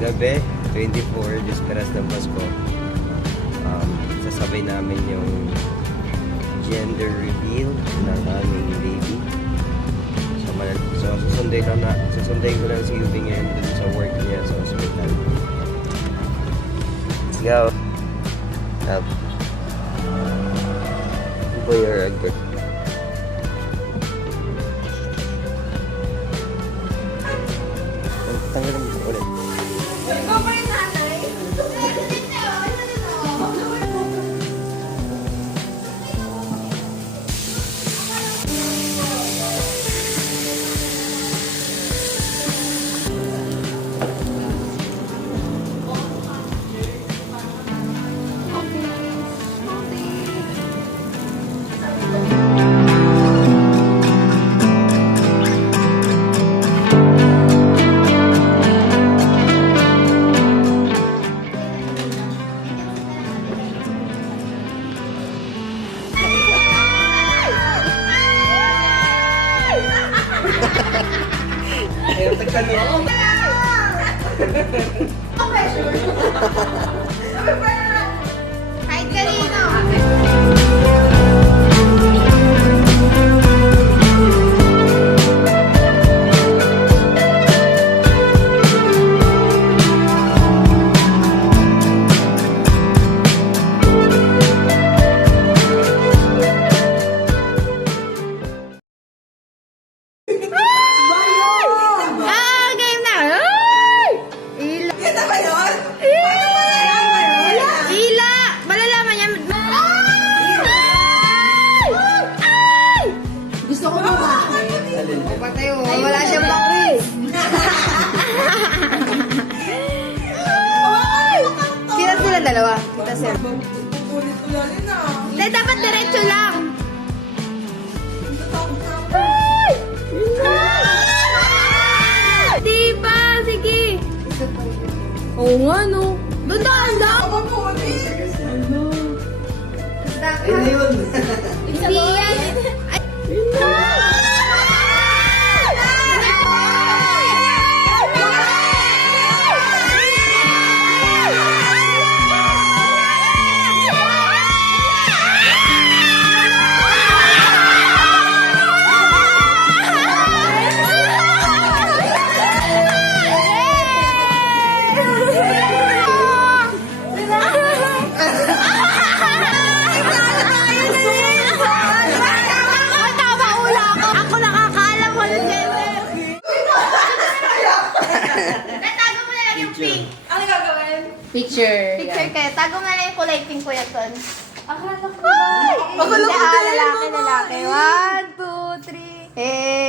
gabi, 24, Disperas ng Pasko. Sasabay namin yung gender reveal ng aming baby. So susunduin ko lang si Yubi ngayon dun sa work niya sa hospital. Let's go! Up. Boy or a girl? Tanggalin mo ulit. Ikaw ba yung nanay? Ayaw tagtanong. Kahit kanino. Game na! Ila! Ganda ba yun? Ila! Malalaman niya. Ay! Gusto ko ba? Patay mo. Wala siyang bakris. Kita sila dalawa. Kita sir. Pupulit ko lang yun ah. Dahil dapat diretso lang. Diba? Sige. Oo nga, no. Doon daan daw. Pupulit! Hindi yun. Hindi yan. Ay. Tama ula ako. Ako nakakaalam ko ng gender. Tago mo na lang yung pink. Ano gagawin? Picture kayo. Tago nga lang yung kulay pink ko yan, Ton. Akala ko Akala ko Hindi, din, lalaki, babae. lalaki. 1, 2, 3. Hey!